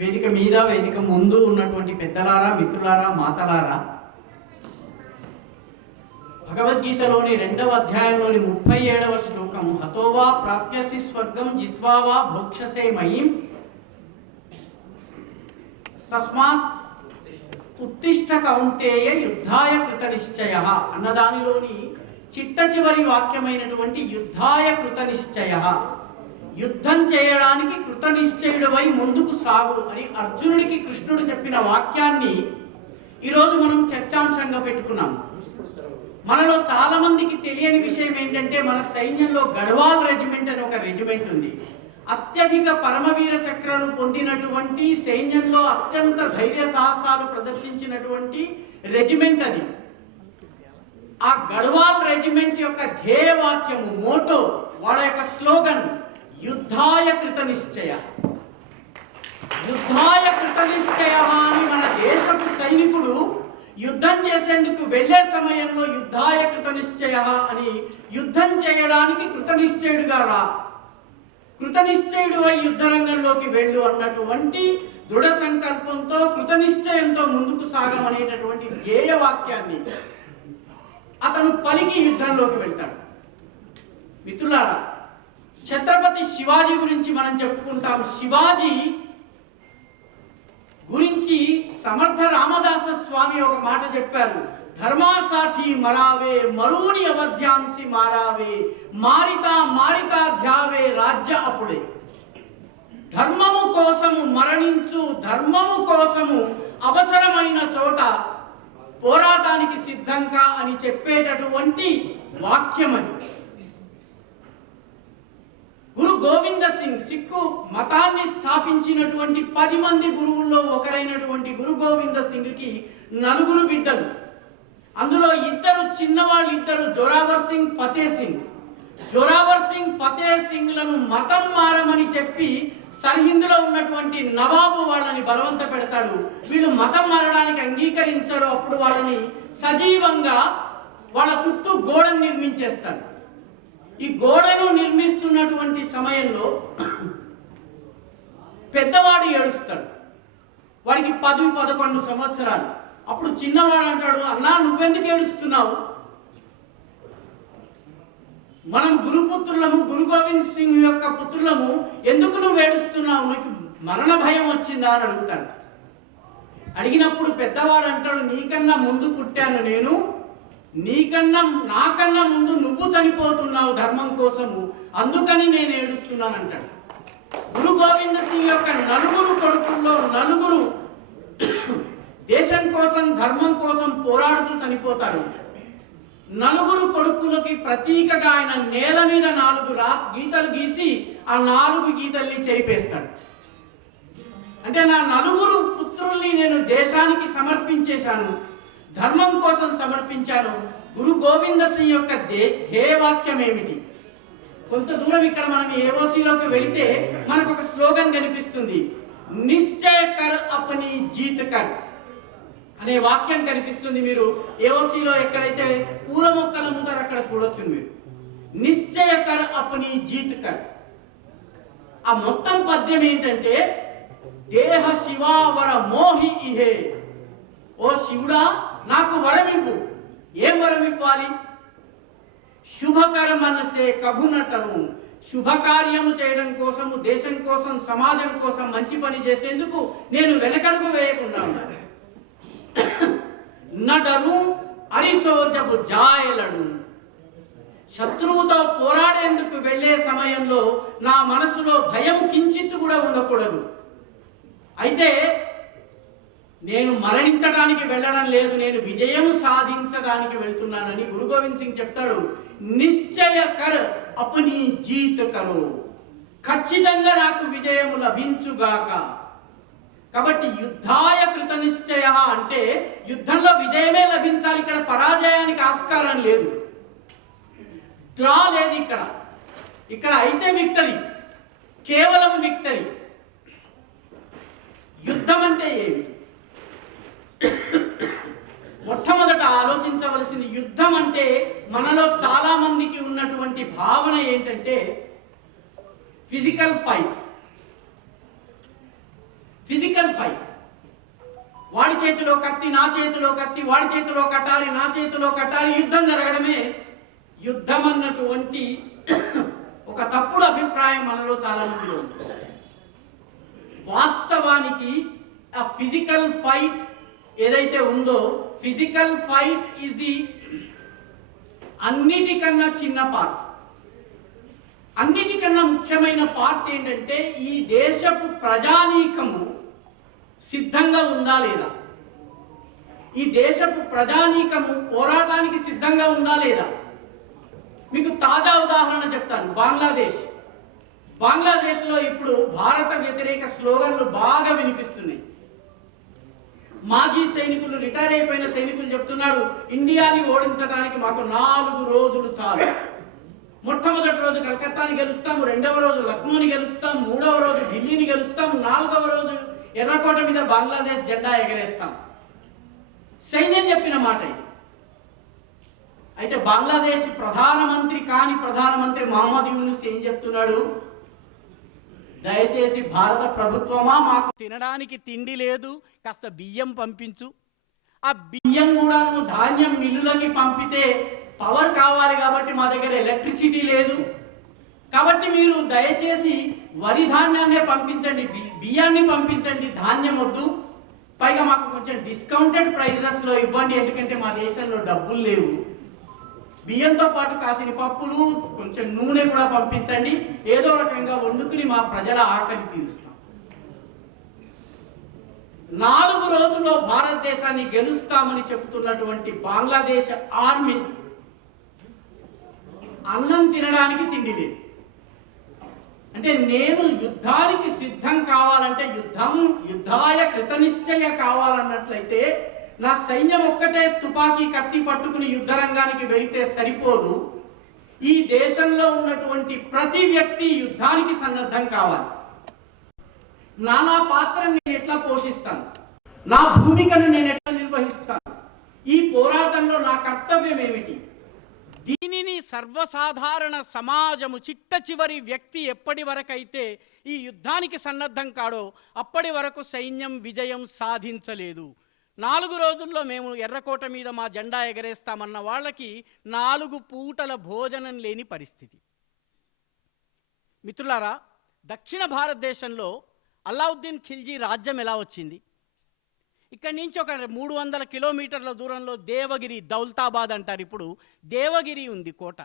వేదిక మీద వేదిక ముందు ఉన్నటువంటి పెద్దలారా, మిత్రులారా, మాతలారా, భగవద్గీతలోని 2వ అధ్యాయంలోని 37వ శ్లోకం, హతోవా ప్రాప్యసి స్వర్గం జిత్వావా భోక్షసే మహిం తస్మాత్ ఉత్తిష్ట కౌంతేయ యుద్ధాయ కృత నిశ్చయ అన్నదానిలోని చిట్ట చివరి వాక్యమైనటువంటి యుద్ధాయ కృత నిశ్చయ, యుద్ధం చేయడానికి కృతనిశ్చయుడవై ముందుకు సాగు అని అర్జునుడికి కృష్ణుడు చెప్పిన వాక్యాన్ని ఈరోజు మనం చర్చాంశంగా పెట్టుకున్నాం. మనలో చాలా మందికి తెలియని విషయం ఏంటంటే, మన సైన్యంలో గఢవాల్ రెజిమెంట్ అని ఒక రెజిమెంట్ ఉంది. అత్యధిక పరమవీర చక్రాలు పొందినటువంటి, సైన్యంలో అత్యంత ధైర్య సాహసాలు ప్రదర్శించినటువంటి రెజిమెంట్ అది. ఆ గఢవాల్ రెజిమెంట్ యొక్క ధ్యేయవాక్యము, మోటో, వాళ్ళ యొక్క స్లోగన్ యుద్ధాయ కృత నిశ్చయ. యుద్ధాయ కృత నిశ్చయ అని మన దేశపు సైనికుడు యుద్ధం చేసేందుకు వెళ్లే సమయంలో యుద్ధాయ కృత నిశ్చయ అని, యుద్ధం చేయడానికి కృతనిశ్చయుడుగా రా, కృతనిశ్చయుడు అయి యుద్ధరంగంలోకి వెళ్ళు అన్నటువంటి దృఢ సంకల్పంతో, కృతనిశ్చయంతో ముందుకు సాగమనేటటువంటి ధ్యేయవాక్యాన్ని అతను పలికి యుద్ధంలోకి వెళ్తాడు. మిత్రులారా, ఛత్రపతి శివాజీ గురించి మనం చెప్పుకుంటాం. శివాజీ గురించి సమర్థ రామదాస స్వామి ఒక మాట చెప్పారు, ధర్మాసాఠి మరావే మరూని అవధ్యాంసి మారావే మారితా మారితా ధ్యావే రాజ్య అప్పుడే. ధర్మము కోసము మరణించు, ధర్మము కోసము అవసరమైన చోట పోరాటానికి సిద్ధంగా అని చెప్పేటటువంటి వాక్యం అది. గురు గోవింద సింగ్ సిక్కు మతాన్ని స్థాపించినటువంటి 10 మంది గురువుల్లో ఒకరైనటువంటి గురు గోవింద సింగ్కి 4 బిడ్డలు. అందులో 2 చిన్నవాళ్ళు, 2 జోరావర్ సింగ్, ఫతే సింగ్. జోరావర్ సింగ్, ఫతే సింగ్లను మతం మారమని చెప్పి సర్హిందులో ఉన్నటువంటి నవాబు వాళ్ళని బలవంత పెడతాడు. వీళ్ళు మతం మారడానికి అంగీకరించారు. అప్పుడు వాళ్ళని సజీవంగా వాళ్ళ చుట్టూ గోడను నిర్మించేస్తాడు. ఈ గోడను నిర్మిస్తున్నటువంటి సమయంలో పెద్దవాడు ఏడుస్తాడు. వాడికి 10-11 సంవత్సరాలు. అప్పుడు చిన్నవాడు అంటాడు, అన్నా నువ్వెందుకు ఏడుస్తున్నావు? మనం గురుపుత్రులము, గురు గోవింద్ సింగ్ యొక్క పుత్రులము, ఎందుకు నువ్వు ఏడుస్తున్నావు? నీకు మరణ భయం వచ్చిందా అని అడుగుతాడు. అడిగినప్పుడు పెద్దవాడు అంటాడు, నీకన్నా ముందు పుట్టాను నేను, నాకన్నా ముందు నువ్వు చనిపోతున్నావు ధర్మం కోసము, అందుకని నేను ఏడుస్తున్నాను అంటాడు. గురు గోవింద సింగ్ యొక్క 4 కొడుకుల్లో 4 దేశం కోసం, ధర్మం కోసం పోరాడుతూ చనిపోతారు. 4 కొడుకులకి ప్రతీకగా ఆయన నేల మీద 4 గీతలు గీసి ఆ 4 గీతల్ని చెరిపేస్తాడు. అంటే నా 4 పుత్రుల్ని నేను దేశానికి సమర్పించేశాను, ధర్మం కోసం సమర్పించాను. గురు గోవింద సింగ్ యొక్క ధ్యేయవాక్యం ఏమిటి? కొంత దూరం ఇక్కడ మనం ఏఓసీలోకి వెళితే మనకు ఒక స్లోగన్ కనిపిస్తుంది, నిశ్చయ కర్ అపనీ జీత్ కర్ అనే వాక్యం కనిపిస్తుంది. మీరు ఏఓసీలో ఎక్కడైతే పూల మొక్కలు అమ్ముతారో అక్కడ చూడొచ్చు మీరు. నిశ్చయ కర్ అపనీ జీత్ కర్. ఆ మొత్తం పద్యం ఏంటంటే, దేహ శివావర మోహి ఇహే. ఓ శివుడా, నాకు వరమివ్వు. ఏం వరం ఇవ్వాలి? శుభకర్మనసే కభునటము. శుభకార్యము చేయడం కోసము, దేశం కోసం, సమాజం కోసం మంచి పని చేసేందుకు నేను వెనకడుగు వేయకుండా ఉన్నాను. నడరు అరిసోజబు జాయలడు. శత్రువుతో పోరాడేందుకు వెళ్లే సమయంలో నా మనసులో భయం కించిత్తు కూడా ఉండకూడదు. అయితే నేను మరణించడానికి వెళ్ళడం లేదు, నేను విజయం సాధించడానికి వెళ్తున్నానని గురు గోవింద్ సింగ్ చెప్తాడు. నిశ్చయ కర్ అపనీ జీత్ కరో. ఖచ్చితంగా నాకు విజయము లభించుగాక. కాబట్టి యుద్ధాయ కృత నిశ్చయ అంటే యుద్ధంలో విజయమే లభించాలి. ఇక్కడ పరాజయానికి ఆస్కారం లేదు, డ్రా లేదు. ఇక్కడ అయితే విక్టరీ, కేవలం విక్టరీ. యుద్ధం అంటే ఏమి? మొట్టమొదట ఆలోచించవలసింది, యుద్ధం అంటే మనలో చాలా మందికి ఉన్నటువంటి భావన ఏంటంటే ఫిజికల్ ఫైట్. Physical fight. వాడి చేతిలో కత్తి, నా చేతిలో కత్తి, వాడి చేతిలో కట్టాలి, నా చేతిలో కట్టాలి, యుద్ధం జరగడమే యుద్ధం అన్నటువంటి ఒక తప్పుడు అభిప్రాయం మనలో చాలా మందిలో ఉంది. వాస్తవానికి ఆ ఫిజికల్ ఫైట్ ఏదైతే ఉందో, ఫిజికల్ ఫైట్ ఇస్ ది అన్నిటికన్నా చిన్న పార్ట్. అన్నిటికన్నా ముఖ్యమైన పార్ట్ ఏంటంటే ఈ దేశపు ప్రజానీకము సిద్ధంగా ఉందా లేదా, ఈ దేశపు ప్రజానీకము పోరాటానికి సిద్ధంగా ఉందా లేదా. మీకు తాజా ఉదాహరణ చెప్తాను. బంగ్లాదేశ్లో ఇప్పుడు భారత వ్యతిరేక స్లోగన్లు బాగా వినిపిస్తున్నాయి. మాజీ సైనికులు, రిటైర్ అయిపోయిన సైనికులు చెప్తున్నారు, ఇండియాని ఓడించడానికి మాకు 4 రోజులు చాలు. మొట్టమొదటి రోజు కలకత్తాని గెలుస్తాం, రెండవ రోజు లక్నోని గెలుస్తాం, మూడవ రోజు ఢిల్లీని గెలుస్తాం, 4వ రోజు ఎర్రకోట మీద బంగ్లాదేశ్ జెండా ఎగరేస్తాం. సైన్యం చెప్పిన మాట ఇది. అయితే బంగ్లాదేశ్ ప్రధానమంత్రి కాని ప్రధానమంత్రి మహమ్మద్ యూనుస్ ఏం చెప్తున్నాడు, దయచేసి భారత ప్రభుత్వమా మాకు తినడానికి తిండి లేదు, కాస్త బియ్యం పంపించు. ఆ బియ్యం కూడా ధాన్యం మిల్లులకి పంపితే పవర్ కావాలి కాబట్టి మా దగ్గర ఎలక్ట్రిసిటీ లేదు, కాబట్టి మీరు దయచేసి వరి ధాన్యాన్నే పంపించండి, బియ్యాన్ని పంపించండి, ధాన్యం వద్దు, పైగా మాకు కొంచెం డిస్కౌంటెడ్ ప్రైజెస్లో ఇవ్వండి, ఎందుకంటే మా దేశంలో డబ్బులు లేవు, బియ్యంతో పాటు కాసిన పప్పులు, కొంచెం నూనె కూడా పంపించండి, ఏదో రకంగా వండుకుని మా ప్రజల ఆకలి తీరుస్తాం. 4 రోజుల్లో భారతదేశాన్ని గెలుస్తామని చెబుతున్నటువంటి బంగ్లాదేశ్ ఆర్మీ అన్నం తినడానికి తిండి లేదు. అంటే నేను యుద్ధానికి సిద్ధం కావాలంటే, యుద్ధాయ కృతనిశ్చయ కావాలన్నట్లయితే నా సైన్యం ఒక్కటే తుపాకీ కత్తి పట్టుకుని యుద్ధరంగానికి వెళితే సరిపోదు. ఈ దేశంలో ఉన్నటువంటి ప్రతి వ్యక్తి యుద్ధానికి సన్నద్ధం కావాలి. నా పాత్రను నేను ఎట్లా పోషిస్తాను, నా భూమికను నేను ఎట్లా నిర్వహిస్తాను, ఈ పోరాటంలో నా కర్తవ్యం ఏమిటి, దీనిని సర్వసాధారణ సమాజము చిట్ట చివరి వ్యక్తి ఎప్పటి వరకైతే ఈ యుద్ధానికి సన్నద్ధం కాడో అప్పటి వరకు సైన్యం విజయం సాధించలేదు. 4 రోజుల్లో మేము ఎర్రకోట మీద మా జెండా ఎగరేస్తామన్న వాళ్ళకి 4 పూటల భోజనం లేని పరిస్థితి. మిత్రులారా, దక్షిణ భారతదేశంలో అల్లావుద్దీన్ ఖిల్జీ రాజ్యం ఎలా వచ్చింది? ఇక్కడి నుంచి ఒక 300 కిలోమీటర్ల దూరంలో దేవగిరి, దౌలతాబాద్ అంటారు, ఇప్పుడు దేవగిరి ఉంది కోట.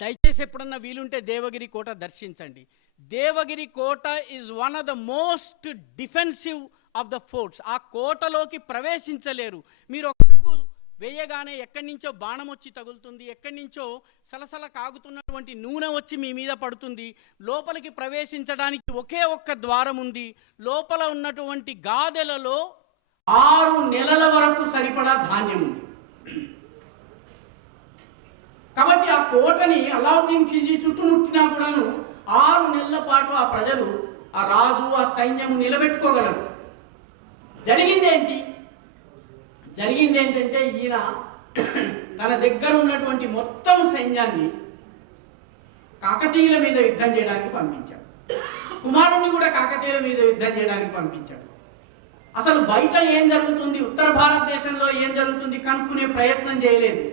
దయచేసి ఎప్పుడన్నా వీలుంటే దేవగిరి కోట దర్శించండి. దేవగిరి కోట is one of the most defensive of the forts. ఆ కోటలోకి ప్రవేశించలేరు. మీరు ఒక అడుగు వేయగానే ఎక్కడి నుంచో బాణం వచ్చి తగులుతుంది, ఎక్కడి నుంచో సలసల కాగుతున్నటువంటి నూనె వచ్చి మీ మీద పడుతుంది. లోపలికి ప్రవేశించడానికి ఒకే ఒక్క ద్వారం ఉంది. లోపల ఉన్నటువంటి గాదెలలో 6 నెలల వరకు సరిపడా ధాన్యం ఉంది. కాబట్టి ఆ కోటని అల్లావుద్దీన్ ఖిల్జీ చుట్టుముట్టినా కూడాను 6 నెలల పాటు ఆ ప్రజలు, ఆ రాజు, ఆ సైన్యం నిలబెట్టుకోగలరు. జరిగింది ఏంటంటే ఈయన తన దగ్గర ఉన్నటువంటి మొత్తం సైన్యాన్ని కాకతీయుల మీద యుద్ధం చేయడానికి పంపించాడు. కుమారుణ్ణి కూడా కాకతీయుల మీద యుద్ధం చేయడానికి పంపించాడు. అసలు బయట ఏం జరుగుతుంది, ఉత్తర భారతదేశంలో ఏం జరుగుతుంది కనుక్కునే ప్రయత్నం చేయలేదు.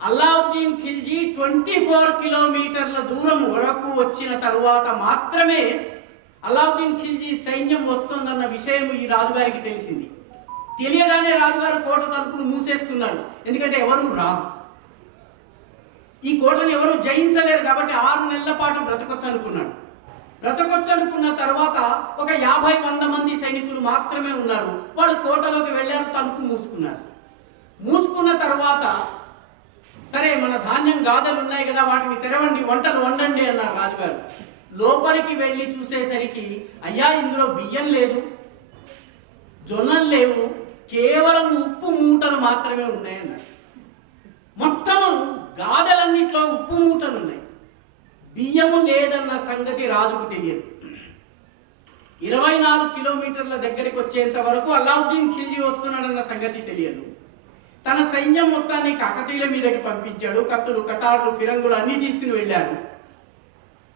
అల్లావుద్దీన్ ఖిల్జీ 24 కిలోమీటర్ల దూరం వరకు వచ్చిన తరువాత మాత్రమే అల్లావుద్దీన్ ఖిల్జీ సైన్యం వస్తుందన్న విషయం ఈ రాజుగారికి తెలిసింది. తెలియగానే రాజుగారు కోట తలుపులు మూసేసుకున్నాడు. ఎందుకంటే ఎవరు రారు, ఈ కోటను ఎవరు జయించలేరు కాబట్టి 6 నెలల పాటు బ్రతకొచ్చు అనుకున్నాడు. బ్రతకొచ్చనుకున్న తర్వాత ఒక 50-100 మంది సైనికులు మాత్రమే ఉన్నారు. వాళ్ళు కోటలోకి వెళ్ళారు, తలుపు మూసుకున్నారు. మూసుకున్న తర్వాత సరే మన ధాన్యం గాథలు ఉన్నాయి కదా, వాటిని తెరవండి, వంటలు వండండి అన్నారు రాజుగారు. లోపలికి వెళ్ళి చూసేసరికి అయ్యా ఇందులో బియ్యం లేదు, జొన్నలు లేవు, కేవలం ఉప్పు మూటలు మాత్రమే ఉన్నాయన్నారు. మొత్తము గాథలన్నిట్లో ఉప్పు మూటలు ఉన్నాయి, బియ్యము లేదన్న సంగతి రాజుకు తెలియదు. 24 కిలోమీటర్ల దగ్గరికి వచ్చేంత వరకు అల్లావుద్దీన్ ఖిల్జీ వస్తున్నాడన్న సంగతి తెలియదు. తన సైన్యం మొత్తాన్ని కాకతీయుల మీదకి పంపించాడు. కత్తులు, కటార్లు, ఫిరంగులు అన్నీ తీసుకుని వెళ్ళారు.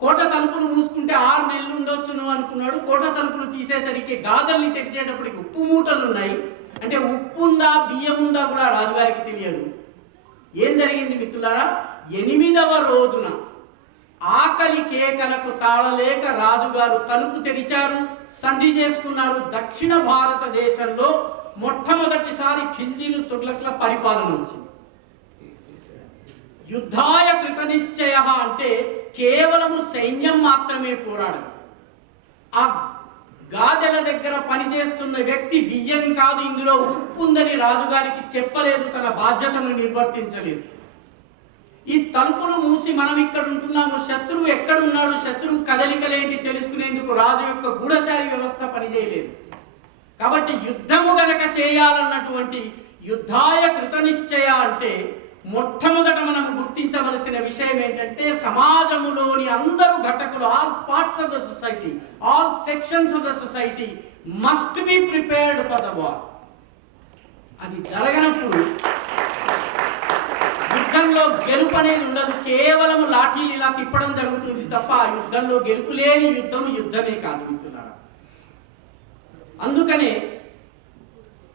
కోట తలుపులు మూసుకుంటే 6 నెలలు ఉండొచ్చును అనుకున్నాడు. కోట తలుపులు తీసేసరికి గాదల్ని తెరిచేటప్పటికి ఉప్పు మూటలు ఉన్నాయి. అంటే ఉప్పు ఉందా బియ్యం ఉందా కూడా రాజుగారికి తెలియదు. ఏం జరిగింది మిత్రులారా? 8వ రోజున ఆకలి కేకలకు తాళలేక రాజుగారు తలుపు తెరిచారు, సంధి చేసుకున్నారు. దక్షిణ భారతదేశంలో మొట్టమొదటిసారి ఖిల్జీలు తుగ్లక్ల పరిపాలన వచ్చింది. యుద్ధాయ కృత నిశ్చయ అంటే కేవలము సైన్యం మాత్రమే పోరాడదు. ఆ గాదెల దగ్గర పనిచేస్తున్న వ్యక్తి బియ్యం కాదు, ఇందులో ఉప్పు ఉందని రాజుగారికి చెప్పలేదు, తన బాధ్యతను నిర్వర్తించలేదు. ఈ తలుపులు మూసి మనం ఇక్కడ ఉంటున్నాము, శత్రువు ఎక్కడున్నాడు, శత్రువు కదలికలేంటి తెలుసుకునేందుకు రాజు యొక్క గూఢచారి వ్యవస్థ పనిచేయలేదు. కాబట్టి యుద్ధము గనక చేయాలన్నటువంటి యుద్ధాయ కృత నిశ్చయ అంటే మొట్టమొదట మనం గుర్తించవలసిన విషయం ఏంటంటే సమాజములోని అందరూ ఘటకులు, all parts of the society, all sections of the society must be prepared for the war. అది జరగనప్పుడు యుద్ధంలో గెలుపు అనేది ఉండదు. కేవలం లాఠీలు ఇలా తిప్పడం జరుగుతుంది తప్ప యుద్ధంలో గెలుపు లేని యుద్ధం యుద్ధమే కాదు మిత్రులారా. అందుకనే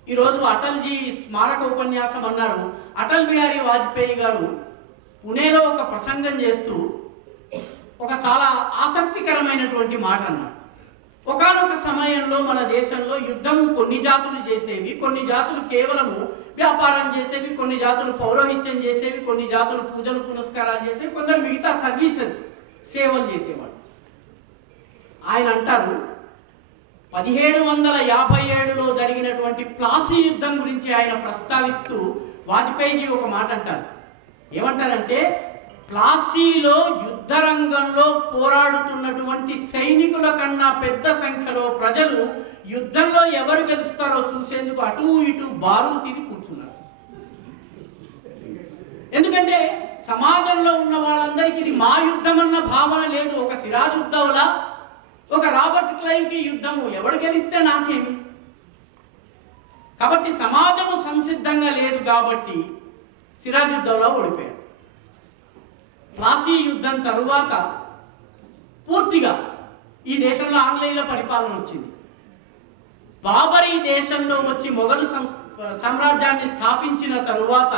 ఈరోజు అటల్జీ స్మారక ఉపన్యాసం అన్నారు. అటల్ బిహారీ వాజ్పేయి గారు పుణేలో ఒక ప్రసంగం చేస్తూ ఒక చాలా ఆసక్తికరమైనటువంటి మాట అన్నారు. ఒకానొక సమయంలో మన దేశంలో యుద్ధము కొన్ని జాతులు చేసేవి, కొన్ని జాతులు కేవలము వ్యాపారం చేసేవి, కొన్ని జాతులు పౌరోహిత్యం చేసేవి, కొన్ని జాతులు పూజలు పునస్కారాలు చేసేవి, కొందరు మిగతా సర్వీసెస్ సేవలు చేసేవాడు. ఆయన అంటారు 1757లో జరిగినటువంటి ప్లాసీ యుద్ధం గురించి ఆయన ప్రస్తావిస్తూ వాజ్పేయిజీ ఒక మాట అంటారు. ఏమంటారంటే ప్లాసీలో యుద్ధ రంగంలో పోరాడుతున్నటువంటి సైనికుల కన్నా పెద్ద సంఖ్యలో ప్రజలు యుద్ధంలో ఎవరు గెలుస్తారో చూసేందుకు అటు ఇటు బారులు తిరిగి కూర్చున్నారు. ఎందుకంటే సమాజంలో ఉన్న వాళ్ళందరికీ ఇది మా యుద్ధం అన్న భావన లేదు. ఒక సిరాజుద్దౌలా, ఒక రాబర్ట్ క్లైవ్కి యుద్ధము, ఎవడు గెలిస్తే నాకేమి. కాబట్టి సమాజము సంసిద్ధంగా లేదు కాబట్టి సిరాజుద్దౌలా ఓడిపోయాడు. ప్లాసీ యుద్ధం తరువాత పూర్తిగా ఈ దేశంలో ఆంగ్లేయుల పరిపాలన వచ్చింది. బాబర్ ఈ దేశంలో వచ్చి మొఘలు సామ్రాజ్యాన్ని స్థాపించిన తరువాత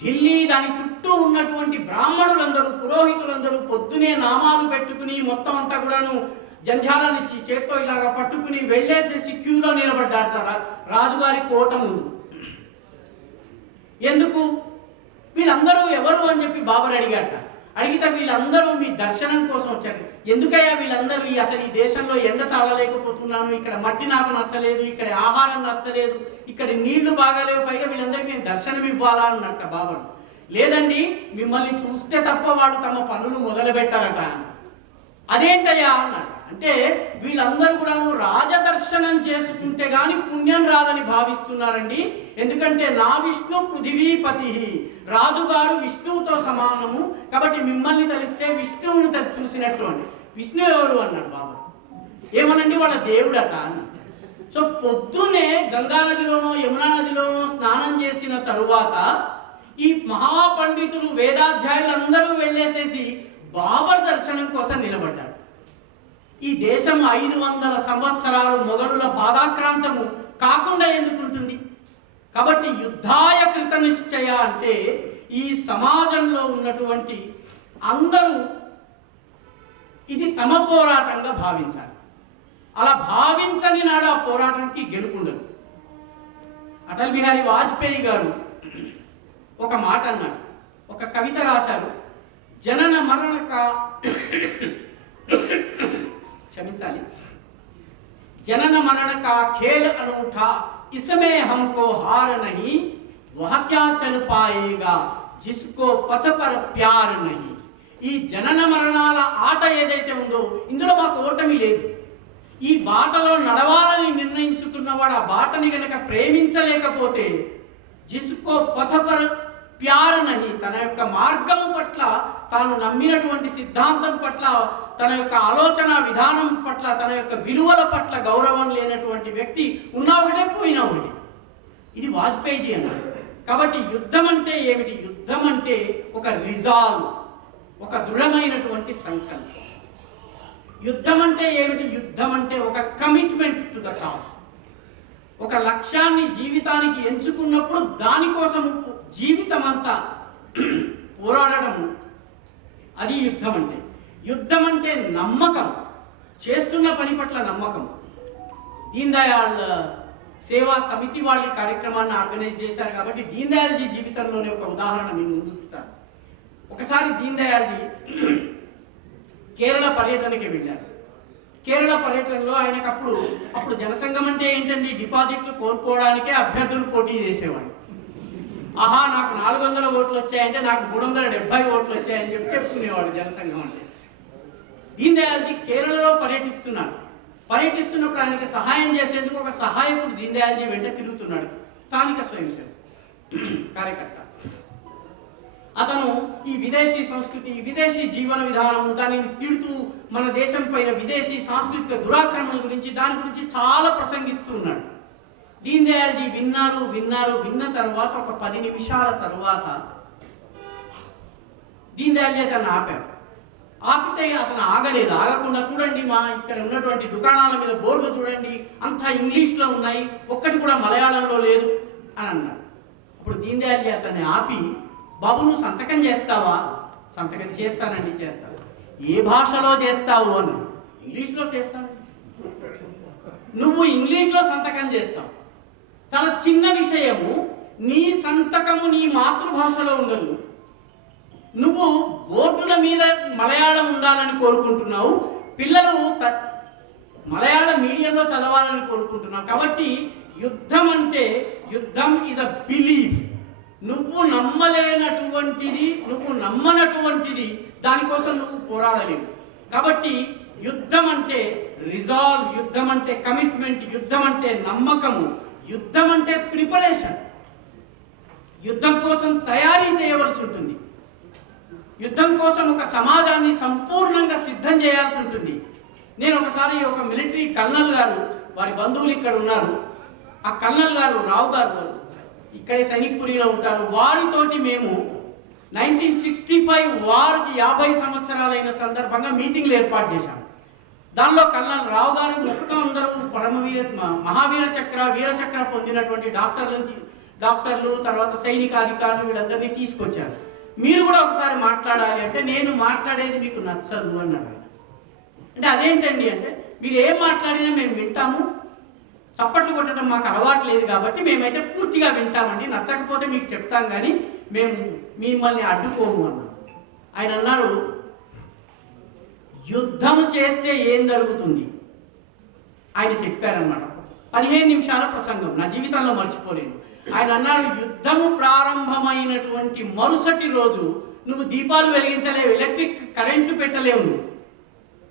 ఢిల్లీ దాని చుట్టూ ఉన్నటువంటి బ్రాహ్మణులందరూ, పురోహితులందరూ పొద్దునే నామాలు పెట్టుకుని మొత్తం అంతా కూడాను జంఝాలనిచ్చి చేత్తో ఇలాగా పట్టుకుని వెళ్ళేసేసి క్యూలో నిలబడ్డారు రాజుగారి కోట ముందు. ఎందుకు? వీళ్ళందరూ ఎవరు అని చెప్పి బాబర్ అడిగాట. అడిగితే వీళ్ళందరూ మీ దర్శనం కోసం వచ్చారు. ఎందుకయ్యా వీళ్ళందరూ అసలు ఈ దేశంలో ఎండ తాగలేకపోతున్నాను, ఇక్కడ మట్టి నాకు నచ్చలేదు, ఇక్కడ ఆహారం నచ్చలేదు, ఇక్కడ నీళ్లు బాగాలేవు, పైగా వీళ్ళందరికీ నేను దర్శనం ఇవ్వాలా అన్నట్ట బాబరు. లేదండి, మిమ్మల్ని చూస్తే తప్ప వాళ్ళు తమ పనులు మొదలు పెట్టారట. అదేంటయ్యా అన్నట్ట. అంటే వీళ్ళందరూ కూడా రాజదర్శనం చేసుకుంటే గాని పుణ్యం రాదని భావిస్తున్నారండి. ఎందుకంటే నా విష్ణు పృథివీపతి, రాజుగారు విష్ణువుతో సమానము, కాబట్టి మిమ్మల్ని తెలిస్తే విష్ణువుని చూసినట్టు అండి. విష్ణు ఎవరు అన్నాడు బాబా. ఏమనండి, వాళ్ళ దేవుడట అని. సో పొద్దునే గంగా నదిలోనో యమునా నదిలోనో స్నానం చేసిన తరువాత ఈ మహాపండితులు వేదాధ్యాయులందరూ వెళ్ళేసేసి బాబర్ దర్శనం కోసం నిలబడ్డారు. ఈ దేశం 500 సంవత్సరాలు మొఘలుల పాదాక్రాంతము కాకుండా ఎందుకుంటుంది? కాబట్టి యుద్ధాయ కృత నిశ్చయ అంటే ఈ సమాజంలో ఉన్నటువంటి అందరూ ఇది తమ పోరాటంగా భావించాలి. అలా భావించని నాడు ఆ పోరాటానికి గెలుపుండదు. అటల్ బిహారీ వాజ్పేయి గారు ఒక మాట అన్నాడు, ఒక కవిత రాశారు. జనన మరణ క్షమించాలి, जनन मरण का खेल अनूठा, इसमें हमको हार नहीं, वह क्या चल पाएगा जिसको पथ पर प्यार नहीं. ఈ జనన మరణాల ఆట ఏదైతే ఉందో ఇందులో మాకు ఓటమి లేదు. ఈ బాటలో నడవాలని నిర్ణయించుకున్నవాడు ఆ బాటని గనక ప్రేమించలేకపోతే జిస్కో పథ పర్ ప్యార్ నహి, తన యొక్క మార్గము పట్ల, తాను నమ్మినటువంటి సిద్ధాంతం పట్ల, తన యొక్క ఆలోచన విధానం పట్ల, తన యొక్క విలువల పట్ల గౌరవం లేనటువంటి వ్యక్తి ఉన్నా ఒకటే పోయినా ఒకటి. ఇది వాజ్పేయిజీ అన్నారు. కాబట్టి యుద్ధం అంటే ఏమిటి? యుద్ధం అంటే ఒక రిజాల్వ్, ఒక దృఢమైనటువంటి సంకల్పం. యుద్ధం అంటే ఏమిటి? యుద్ధం అంటే ఒక కమిట్మెంట్ టు ద కాజ్. ఒక లక్ష్యాన్ని జీవితానికి ఎంచుకున్నప్పుడు దానికోసం జీవితం అంతా పోరాడడం, అది యుద్ధం అంటే. యుద్ధం అంటే నమ్మకం, చేస్తున్న పని పట్ల నమ్మకం. దీన్ దయాళ్ సేవా సమితి వాళ్ళు ఈ కార్యక్రమాన్ని ఆర్గనైజ్ చేశారు కాబట్టి దీన్ దయాళ్జీ జీవితంలోనే ఒక ఉదాహరణ నేను ముందుతాను. ఒకసారి దీన్ దయాళ్జీ కేరళ పర్యటనకి వెళ్ళారు. కేరళ పర్యటనలో ఆయనకు అప్పుడు జనసంఘం అంటే ఏంటండి, డిపాజిట్లు కోల్పోవడానికే అభ్యర్థులు పోటీ చేసేవాడు. ఆహా నాకు 400 ఓట్లు వచ్చాయంటే నాకు 370 ఓట్లు వచ్చాయని చెప్పి చెప్పుకునేవాడు జనసంఘం అంటే. దీన్ దయాళ్జీ కేరళలో పర్యటిస్తున్నప్పుడు ఆయనకి సహాయం చేసేందుకు ఒక సహాయకుడు దీన్ దయాళ్జీ వెంట తిరుగుతున్నాడు, స్థానిక స్వయం సేవక కార్యకర్త. అతను ఈ విదేశీ సంస్కృతి, ఈ విదేశీ జీవన విధానం, దానిని తిడుతూ మన దేశం పైన విదేశీ సాంస్కృతిక దురాక్రమణ గురించి దాని గురించి చాలా ప్రసంగిస్తూ ఉన్నాడు. దీన్ దయాళ్జీ విన్న తర్వాత ఒక 10 నిమిషాల తరువాత దీన్ దయాళ్జీ అతను ఆపితే అతను ఆగకుండా, చూడండి మా ఇక్కడ ఉన్నటువంటి దుకాణాల మీద బోర్డులు చూడండి, అంతా ఇంగ్లీష్లో ఉన్నాయి, ఒక్కటి కూడా మలయాళంలో లేదు అని అన్నాడు. అప్పుడు దీన్ దయాళ్జీ అతన్ని ఆపి, బాబు నువ్వు సంతకం చేస్తావా? సంతకం చేస్తానండి. చేస్తాను. ఏ భాషలో చేస్తావు అని. ఇంగ్లీష్లో చేస్తాను. నువ్వు ఇంగ్లీష్లో సంతకం చేస్తావు, చాలా చిన్న విషయము. నీ సంతకము నీ మాతృభాషలో ఉండదు. నువ్వు బోర్డుల మీద మలయాళం ఉండాలని కోరుకుంటున్నావు, పిల్లలు మలయాళ మీడియంలో చదవాలని కోరుకుంటున్నావు. కాబట్టి యుద్ధం అంటే, యుద్ధం ఇస్ అ బిలీఫ్. నువ్వు నమ్మనటువంటిది దానికోసం నువ్వు పోరాడలేవు. కాబట్టి యుద్ధం అంటే రిజాల్వ్, యుద్ధం అంటే కమిట్మెంట్, యుద్ధం అంటే నమ్మకము, యుద్ధం అంటే ప్రిపరేషన్. యుద్ధం కోసం తయారీ చేయవలసి ఉంటుంది. యుద్ధం కోసం ఒక సమాజాన్ని సంపూర్ణంగా సిద్ధం చేయాల్సి ఉంటుంది. నేను ఒకసారి ఒక మిలిటరీ కల్నల్ గారు, వారి బంధువులు ఇక్కడ ఉన్నారు, ఆ కల్నల్ గారు రావు గారు వారు ఇక్కడే సైనిక్పురిలో ఉంటారు. వారితోటి మేము 1965 వారికి 50 సంవత్సరాలైన సందర్భంగా మీటింగ్లు ఏర్పాటు చేశాము. దానిలో కల్నల్ రావు గారు మొత్తం అందరూ మహావీర చక్ర, వీరచక్ర పొందినటువంటి డాక్టర్లు, తర్వాత సైనికాధికారులు వీళ్ళందరినీ తీసుకొచ్చారు. మీరు కూడా ఒకసారి మాట్లాడాలి అంటే, నేను మాట్లాడేది మీకు నచ్చదు అన్నాడు. అంటే అదేంటండి అంటే, మీరు ఏం మాట్లాడినా మేము వింటాము, చప్పట్లు కొట్టడం మాకు అలవాటు లేదు కాబట్టి మేమైతే పూర్తిగా వింటామండి, నచ్చకపోతే మీకు చెప్తాం కానీ మేము మిమ్మల్ని అడ్డుకోము అన్నాడు. ఆయన అన్నారు, యుద్ధం చేస్తే ఏం జరుగుతుంది ఆయన చెప్పారన్నమాట. 15 నిమిషాల ప్రసంగం, నా జీవితంలో మర్చిపోలేను. ఆయన అన్నాడు, యుద్ధము ప్రారంభమైనటువంటి మరుసటి రోజు నువ్వు దీపాలు వెలిగించలేవు, ఎలక్ట్రిక్ కరెంటు పెట్టలేవు,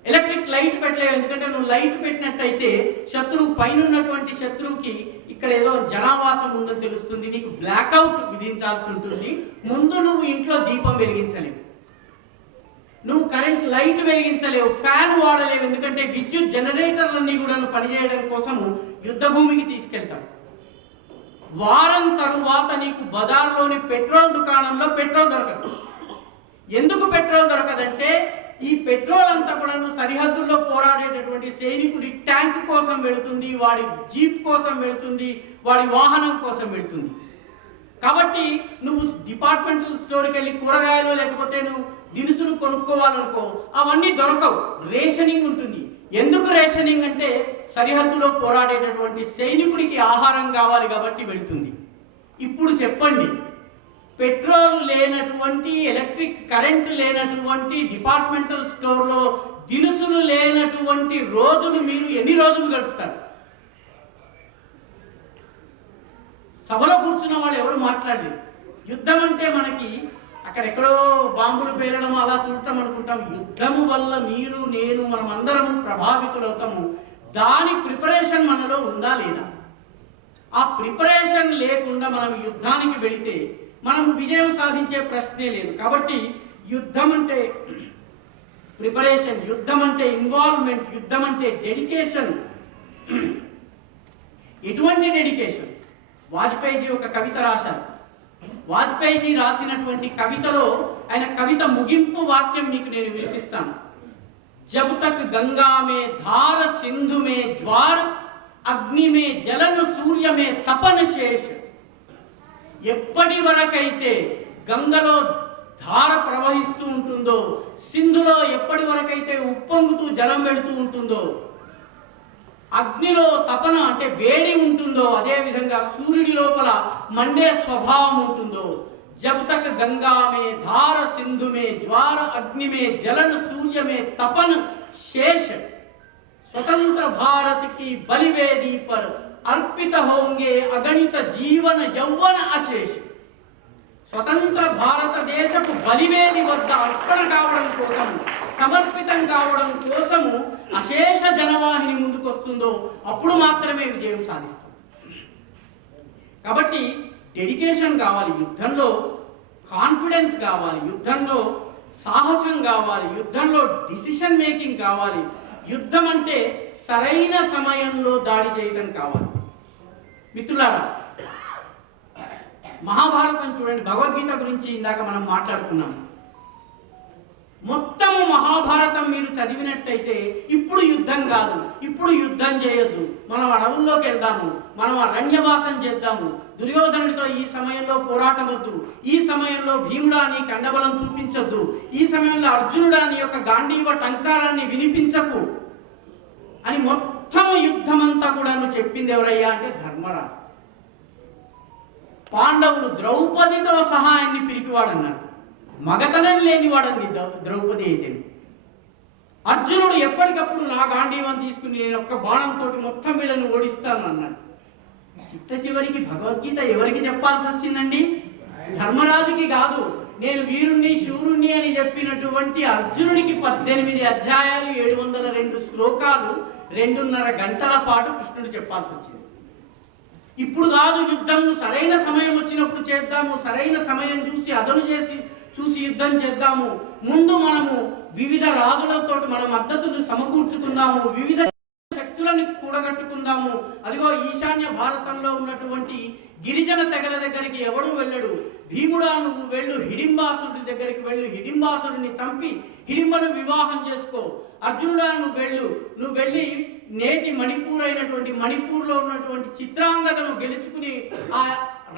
ఎలక్ట్రిక్ లైట్ పెట్టలేవు. ఎందుకంటే నువ్వు లైట్ పెట్టినట్టయితే శత్రువు పైన ఉన్నటువంటి శత్రువుకి ఇక్కడ ఏదో జనావాసం ఉందని తెలుస్తుంది, నీకు బ్లాక్అవుట్ విధించాల్సి ఉంటుంది. ముందు నువ్వు ఇంట్లో దీపం వెలిగించలేవు, నువ్వు కరెంట్ లైట్ వెలిగించలేవు, ఫ్యాన్ వాడలేవు. ఎందుకంటే విద్యుత్ జనరేటర్లన్నీ కూడా పనిచేయడం కోసము యుద్ధ భూమికి తీసుకెళ్తావు. వారం తరువాత నీకు బజార్లోని పెట్రోల్ దుకాణంలో పెట్రోల్ దొరకదు. ఎందుకు పెట్రోల్ దొరకదంటే, ఈ పెట్రోల్ అంతా కూడా సరిహద్దుల్లో పోరాడేటటువంటి సైనికుడి ట్యాంక్ కోసం వెళుతుంది, వాడి జీప్ కోసం వెళుతుంది, వాడి వాహనం కోసం వెళుతుంది. కాబట్టి నువ్వు డిపార్ట్మెంటల్ స్టోర్కి వెళ్ళి కూరగాయలు లేకపోతే నువ్వు దినుసులు కొనుక్కోవాలనుకో, అవన్నీ దొరకవు, రేషనింగ్ ఉంటుంది. ఎందుకు రేషనింగ్ అంటే, సరిహద్దులో పోరాడేటటువంటి సైనికుడికి ఆహారం కావాలి కాబట్టి వెళుతుంది. ఇప్పుడు చెప్పండి, పెట్రోల్ లేనటువంటి, ఎలక్ట్రిక్ కరెంట్ లేనటువంటి, డిపార్ట్మెంటల్ స్టోర్లో దినుసులు లేనటువంటి రోజులు మీరు ఎన్ని రోజులు గడుపుతారు? సభలో కూర్చున్న వాళ్ళు ఎవరు మాట్లాడలేదు. యుద్ధం అంటే మనకి అక్కడెక్కడో బాంబులు పేలడం అలా చూడటం అనుకుంటాం. యుద్ధము వల్ల మీరు, నేను, మనం అందరము ప్రభావితులవుతాము. దాని ప్రిపరేషన్ మనలో ఉందా లేదా? ఆ ప్రిపరేషన్ లేకుండా మనం యుద్ధానికి వెళితే మనం విజయం సాధించే ప్రశ్నే లేదు. కాబట్టి యుద్ధం అంటే ప్రిపరేషన్, యుద్ధం అంటే ఇన్వాల్వ్మెంట్, యుద్ధం అంటే డెడికేషన్. ఎటువంటి డెడికేషన్? వాజ్పేయిజీ ఒక కవిత రాశారు, వాజ్పేయిజీ రాసినటువంటి కవితలో ఆయన కవిత ముగింపు వాక్యం మీకు నేను వినిపిస్తాను. జబ్ తక్ గంగా మే ధార సింధు మే జ్వార్ అగ్ని మే జలను సూర్య మే తపన శేష. ఎప్పటి వరకైతే గంగలో ధార ప్రవహిస్తూ ఉంటుందో, సింధులో ఎప్పటి వరకైతే ఉప్పొంగుతూ జలం వెళుతూ ఉంటుందో, అగ్నిలో తపన అంటే వేడి ఉంటుందో, అదే విధంగా సూర్యుడి లోపల మండే స్వభావం ఉంటుందో, జబ్ తక్ గంగా మే ధార సింధు మే జ్వార అగ్ని మే జలన సూర్య మే తపన शेष स्वतंत्र भारत की बलिवेदी पर अर्पित होंगे अगणित जीवन यौवन अशेष. స్వతంత్ర భారతదేశపు బలివేది వద్ద అర్పణ కావడం కోసం, సమర్పితం కావడం కోసము అశేష జనవాహిని ముందుకు వస్తుందో అప్పుడు మాత్రమే విజయం సాధిస్తాం. కాబట్టి డెడికేషన్ కావాలి, యుద్ధంలో కాన్ఫిడెన్స్ కావాలి, యుద్ధంలో సాహసం కావాలి, యుద్ధంలో డిసిషన్ మేకింగ్ కావాలి. యుద్ధం అంటే సరైన సమయంలో దాడి చేయటం కావాలి. మిత్రులారా, మహాభారతం చూడండి, భగవద్గీత గురించి ఇందాక మనం మాట్లాడుకున్నాం. మొత్తము మహాభారతం మీరు చదివినట్టయితే ఇప్పుడు యుద్ధం కాదు, ఇప్పుడు యుద్ధం చేయొద్దు, మనం అడవుల్లోకి వెళ్దాము, మనం అరణ్యవాసం చేద్దాము, దుర్యోధనుడితో ఈ సమయంలో పోరాటం వద్దు, ఈ సమయంలో భీముడాని కండబలం చూపించొద్దు, ఈ సమయంలో అర్జునుడాని యొక్క గాంధీవ టంకారాన్ని వినిపించకు అని మొత్తము యుద్ధమంతా కూడా చెప్పింది ఎవరయ్యా అంటే ధర్మరాజు. పాండవులు ద్రౌపదితో సహాయాన్ని పిరికివాడన్నారు, మగతనం లేనివాడంది ద్రౌపది అయితే. అర్జునుడు ఎప్పటికప్పుడు నా గాంధీవం తీసుకుని నేను ఒక్క బాణంతో మొత్తం వీళ్ళని ఓడిస్తాను అన్నాడు. చిట్ట చివరికి భగవద్గీత ఎవరికి చెప్పాల్సి వచ్చిందండి? ధర్మరాజుకి కాదు, నేను వీరుణ్ణి శూరుణ్ణి అని చెప్పినటువంటి అర్జునుడికి 18 అధ్యాయాలు 702 శ్లోకాలు 2.5 గంటల పాటు కృష్ణుడు చెప్పాల్సి వచ్చింది. ఇప్పుడు కాదు యుద్ధం, సరైన సమయం వచ్చినప్పుడు చేద్దాము, సరైన సమయం చూసి అదను చూసి యుద్ధం చేద్దాము, ముందు మనము వివిధ రాజులతో మన మద్దతును సమకూర్చుకుందాము, వివిధ శక్తులను కూడగట్టుకుందాము. అదిగో ఈశాన్య భారతంలో ఉన్నటువంటి గిరిజన తెగల దగ్గరికి ఎవడు వెళ్ళడు, భీముడా నువ్వు వెళ్ళు, హిడింబాసుడి దగ్గరికి వెళ్ళు, హిడింబాసుడిని చంపి హిడింబను వివాహం చేసుకో. అర్జునుడా నువ్వు వెళ్ళి నేటి మణిపూర్ అయినటువంటి మణిపూర్లో ఉన్నటువంటి చిత్రాంగదను గెలుచుకుని ఆ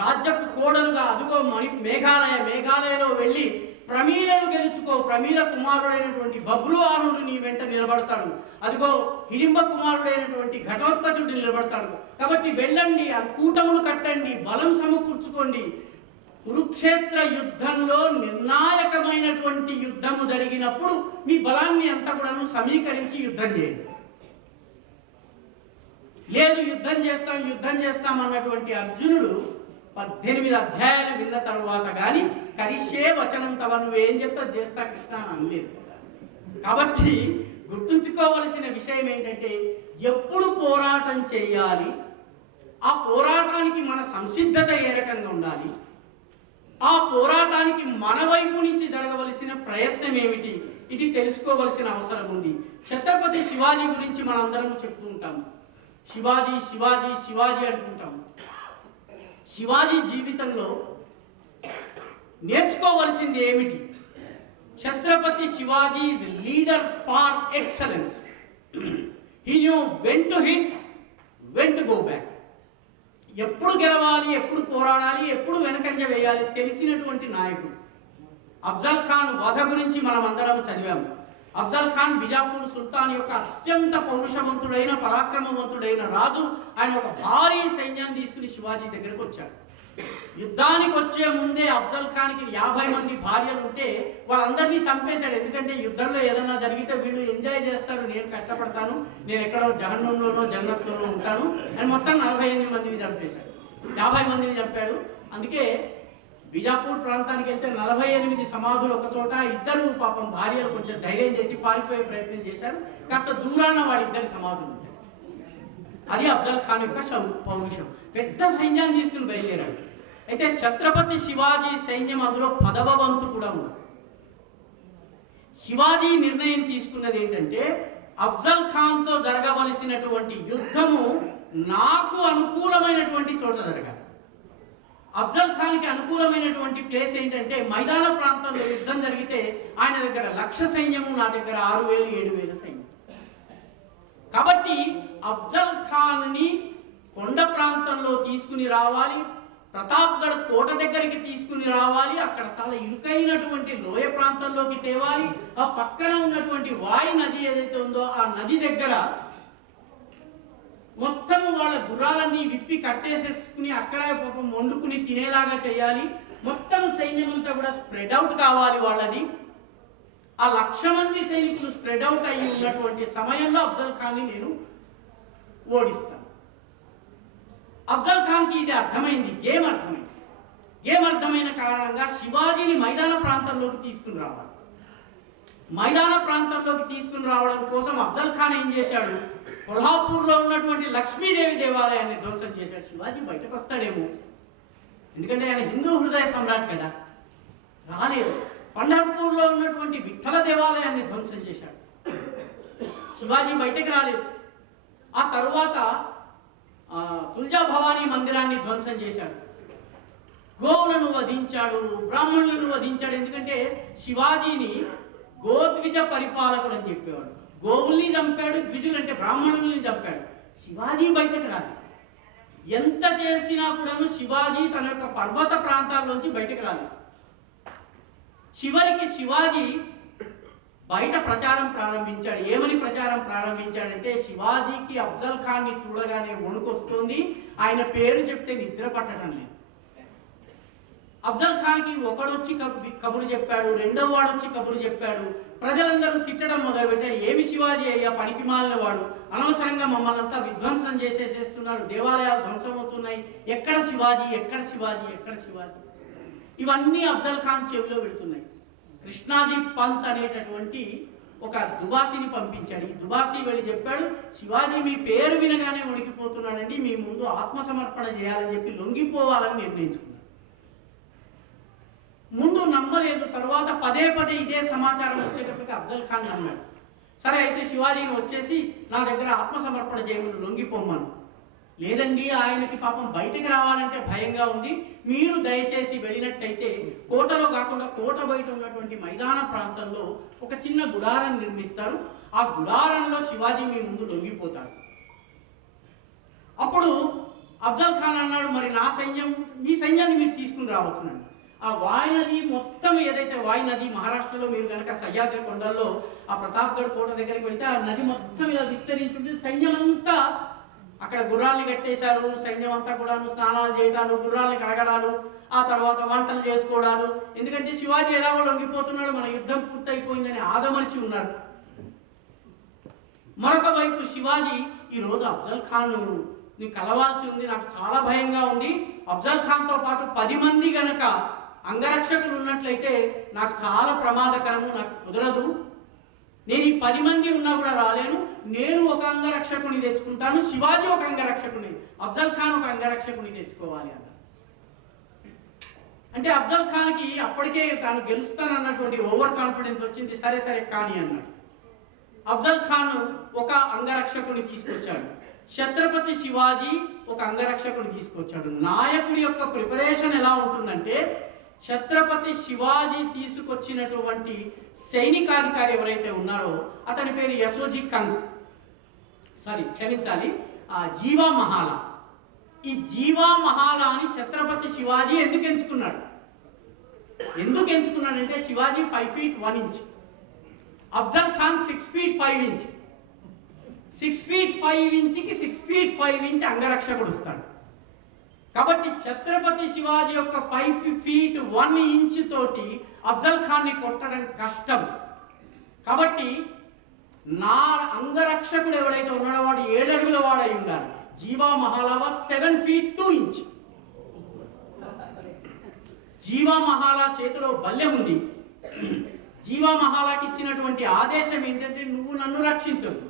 రాజ్యపు కోడలుగా అదిగో మేఘాలయలో వెళ్ళి ప్రమీలను గెలుచుకో, ప్రమీల కుమారుడైనటువంటి బబ్రువాహనుడు నీ వెంట నిలబడతాడు, అదిగో హిడింబ కుమారుడైనటువంటి ఘటోత్కచుడు నిలబడతాడు. కాబట్టి వెళ్ళండి, ఆ కూటమును కట్టండి, బలం సమకూర్చుకోండి. కురుక్షేత్ర యుద్ధంలో నిర్ణాయకమైనటువంటి యుద్ధము జరిగినప్పుడు మీ బలాన్ని అంతా కూడా సమీకరించి యుద్ధం చేయండి. లేదు యుద్ధం చేస్తాం అన్నటువంటి అర్జునుడు 18 అధ్యాయాలు విన్న తరువాత కానీ కరిష్యే వచనం తవ నువ్వేం చెప్తా చేస్తా కృష్ణ అని అనలేదు. కాబట్టి గుర్తుంచుకోవలసిన విషయం ఏంటంటే ఎప్పుడు పోరాటం చేయాలి, ఆ పోరాటానికి మన సంసిద్ధత ఏ రకంగా ఉండాలి, ఆ పోరాటానికి మన వైపు నుంచి జరగవలసిన ప్రయత్నం ఏమిటి, ఇది తెలుసుకోవలసిన అవసరం ఉంది. ఛత్రపతి శివాజీ గురించి మనందరం చెప్తూ ఉంటాము, శివాజీ శివాజీ శివాజీ అంటుంటాము. శివాజీ జీవితంలో నేర్చుకోవలసింది ఏమిటి? Chhatrapati Shivaji is leader for excellence. He knew when to hit, when to go back. ఎప్పుడు గెలవాలి, ఎప్పుడు పోరాడాలి, ఎప్పుడు వెనకంజ వేయాలి తెలిసినటువంటి నాయకుడు. అఫ్జల్ ఖాన్ వధ గురించి మనం అందరం చదివాము. అఫ్జల్ ఖాన్ బిజాపూర్ సుల్తాన్ యొక్క అత్యంత పౌరుషవంతుడైన పరాక్రమవంతుడైన రాజు. ఆయన ఒక భారీ సైన్యాన్ని తీసుకుని శివాజీ దగ్గరకు వచ్చాడు. యుద్ధానికి వచ్చే ముందే అఫ్జల్ ఖాన్కి 50 మంది భార్యలు ఉంటే వాళ్ళందరినీ చంపేశాడు. ఎందుకంటే యుద్ధంలో ఏదన్నా జరిగితే వీళ్ళు ఎంజాయ్ చేస్తారు, నేను కష్టపడతాను, నేను ఎక్కడో జహన్నంలోనో జన్నత్లోనో ఉంటాను అని మొత్తం 48 మందిని చంపేశాడు, 50 మందిని చంపాడు. అందుకే బిజాపూర్ ప్రాంతానికి వెళ్తే 48 సమాధులు ఒక చోట. ఇద్దరు పాపం భార్యలు కొంచెం ధైర్యం చేసి పారిపోయే ప్రయత్నం చేశారు. కాస్త దూరాన వాడిద్దరి సమాధులు ఉంటాయి. అది అఫ్జల్ ఖాన్ యొక్క పౌరుషం. పెద్ద సైన్యాన్ని తీసుకుని బయలుదేరాడు. అయితే ఛత్రపతి శివాజీ సైన్యం అందులో 10వ వంతు కూడా ఉంది. శివాజీ నిర్ణయం తీసుకున్నది ఏంటంటే అఫ్జల్ ఖాన్తో జరగవలసినటువంటి యుద్ధము నాకు అనుకూలమైనటువంటి చోట జరగాలి. అఫ్జల్ ఖాన్కి అనుకూలమైనటువంటి ప్లేస్ ఏంటంటే మైదాన ప్రాంతంలో యుద్ధం జరిగితే ఆయన దగ్గర 1,00,000 సైన్యము, నా దగ్గర 6,000 7,000 సైన్యం. కాబట్టి అఫ్జల్ ఖాన్ని కొండ ప్రాంతంలో తీసుకుని రావాలి, ప్రతాప్గఢ్ కోట దగ్గరికి తీసుకుని రావాలి, అక్కడ చాలా ఇరుకైనటువంటి లోయ ప్రాంతంలోకి తేవాలి. ఆ పక్కన ఉన్నటువంటి వాయి నది ఏదైతే ఉందో ఆ నది దగ్గర మొత్తం వాళ్ళ గుర్రాలన్నీ విప్పి కట్టేసేసుకుని అక్కడే పాపం వండుకుని తినేలాగా చేయాలి. మొత్తం సైన్యం అంతా కూడా స్ప్రెడ్ అవుట్ కావాలి వాళ్ళది. ఆ 1,00,000 మంది సైనికులు స్ప్రెడ్ అవుట్ అయ్యి ఉన్నటువంటి సమయంలో అఫ్జల్ ఖాన్ని నేను ఓడిస్తాను. అఫ్జల్ ఖాన్కి ఇది అర్థమైంది, గేమ్ అర్థమైంది. గేమ్ అర్థమైన కారణంగా శివాజీని మైదాన ప్రాంతంలోకి తీసుకుని రావాలి. మైదాన ప్రాంతంలోకి తీసుకుని రావడం కోసం అఫ్జల్ ఖాన్ ఏం చేశాడు, కొల్హాపూర్లో ఉన్నటువంటి లక్ష్మీదేవి దేవాలయాన్ని ధ్వంసం చేశాడు. శివాజీ బయటకు వస్తాడేమో, ఎందుకంటే ఆయన హిందూ హృదయ సమ్రాట్ కదా, రాలేదు. పంఢర్పూర్లో ఉన్నటువంటి విఠల దేవాలయాన్ని ధ్వంసం చేశాడు. శివాజీ బయటకు రాలేదు. ఆ తరువాత తుల్జా భవానీ మందిరాన్ని ధ్వంసం చేశాడు. గోవులను వధించాడు, బ్రాహ్మణులను వధించాడు. ఎందుకంటే శివాజీని గోద్విజ పరిపాలకుడు అని చెప్పేవాడు. గోవుల్ని చంపాడు, ద్విజులు అంటే బ్రాహ్మణుల్ని చంపాడు. శివాజీ బయటకు రాలేదు. ఎంత చేసినా కూడాను శివాజీ తన యొక్క పర్వత ప్రాంతాల్లోంచి బయటకు రాలేదు. చివరికి శివాజీ బయట ప్రచారం ప్రారంభించాడు. ఏమని ప్రచారం ప్రారంభించాడంటే, శివాజీకి అఫ్జల్ ఖాన్ని చూడగానే వణుకొస్తుంది, ఆయన పేరు చెప్తే నిద్ర పట్టడం లేదు. అఫ్జల్ ఖాన్కి ఒకడొచ్చి కబురు చెప్పాడు, రెండో వాడు వచ్చి కబురు చెప్పాడు. ప్రజలందరూ తిట్టడం మొదలుపెట్టాడు. ఏమి శివాజీ అయ్యా, పనికి మాలిన వాడు, అనవసరంగా మమ్మల్ని అంతా విధ్వంసం చేసేసేస్తున్నాడు, దేవాలయాలు ధ్వంసం అవుతున్నాయి, ఎక్కడ శివాజీ, ఎక్కడ శివాజీ, ఎక్కడ శివాజీ. ఇవన్నీ అఫ్జల్ ఖాన్ చెవిలో పెడుతున్నాయి. కృష్ణాజీ పంత్ అనేటటువంటి ఒక దుబాసిని పంపించాడు. ఈ దుబాసి వెళ్ళి చెప్పాడు, శివాజీ మీ పేరు వినగానే వణికిపోతున్నాడండి, మీ ముందు ఆత్మసమర్పణ చేయాలని చెప్పి లొంగిపోవాలని నిర్ణయించుకున్నాడు. ముందు నమ్మలేదు, తర్వాత పదే పదే ఇదే సమాచారం వచ్చేటప్పటికి అఫ్జల్ ఖాన్ నమ్మాడు. సరే అయితే శివాజీని వచ్చేసి నా దగ్గర ఆత్మసమర్పణ చేయమని లొంగిపోమ్మను. లేదండి, ఆయనకి పాపం బయటికి రావాలంటే భయంగా ఉంది, మీరు దయచేసి వెళ్ళినట్టయితే కోటలో కాకుండా కోట బయట ఉన్నటువంటి మైదాన ప్రాంతంలో ఒక చిన్న గుడారం నిర్మిస్తారు, ఆ గుడారంలో శివాజీ మీ ముందు లొంగిపోతాడు. అప్పుడు అఫ్జల్ ఖాన్ అన్నాడు, మరి నా సైన్యం, మీ సైన్యాన్ని మీరు తీసుకుని రావచ్చునండి. ఆ వాయి నది మొత్తం ఏదైతే వాయి నది మహారాష్ట్రలో మీరు కనుక సహ్యాద్రి కొండల్లో ఆ ప్రతాప్గఢ్ కోట దగ్గరికి వెళ్తే ఆ నది మొత్తం ఇలా విస్తరించుంటుంది. సైన్యం అంతా అక్కడ గుర్రాల్ని కట్టేశారు. సైన్యం అంతా కూడా స్నానాలు చేయడాలు, గుర్రాల్ని కడగడాలు, ఆ తర్వాత వంటలు చేసుకోవడాలు. ఎందుకంటే శివాజీ ఎలాగో లొంగిపోతున్నాడు, మన యుద్ధం పూర్తయిపోయిందని ఆదమర్చి ఉన్నారు. మరొక వైపు శివాజీ ఈరోజు అఫ్జల్ ఖాన్ ని కలవాల్సి ఉంది, నాకు చాలా భయంగా ఉంది, అఫ్జల్ ఖాన్తో పాటు 10 మంది గనక అంగరక్షకులు ఉన్నట్లయితే నాకు చాలా ప్రమాదకరము, నాకు కుదరదు, నేను ఈ 10 మంది ఉన్నా కూడా రాలేను, నేను ఒక అంగరక్షకుని తెచ్చుకుంటాను, శివాజీ ఒక అంగరక్షకుని, అఫ్జల్ ఖాన్ ఒక అంగరక్షకుని తెచ్చుకోవాలి అన్న. అంటే అఫ్జల్ ఖాన్కి అప్పటికే తాను గెలుస్తానన్నటువంటి ఓవర్ కాన్ఫిడెన్స్ వచ్చింది. సరే సరే కానీ అన్నాడు. అఫ్జల్ ఖాన్ ఒక అంగరక్షకుని తీసుకొచ్చాడు, ఛత్రపతి శివాజీ ఒక అంగరక్షకుని తీసుకొచ్చాడు. నాయకుడి యొక్క ప్రిపరేషన్ ఎలా ఉంటుందంటే, ఛత్రపతి శివాజీ తీసుకొచ్చినటువంటి సైనికాధికారి ఎవరైతే ఉన్నారో అతని పేరు యశోజీ కంగ్, క్షమించాలి, జీవా మహాలా. ఈ జీవా మహాలాని ఛత్రపతి శివాజీ ఎందుకు ఎంచుకున్నాడంటే, Shivaji 5 feet 1 inch, Afzal Khan 6 feet 5 inch. 6 feet 5 inchకి 6 feet 5 inch అంగరక్షకుడు వస్తాడు. కాబట్టి ఛత్రపతి శివాజీ యొక్క 5 feet 1 inch తోటి అఫ్జల్ ఖాన్ని కొట్టడం కష్టం. కాబట్టి నా అంగరక్షకుడు ఎవడైతే ఉన్నాడో వాడు 7 అడుగుల వాడై ఉండాలి. జీవా మహాలా 7 feet 2 inch. జీవా మహాలా చేతిలో బల్లెం ఉంది. జీవా మహాలాకి ఇచ్చినటువంటి ఆదేశం ఏంటంటే, నువ్వు నన్ను రక్షించదు,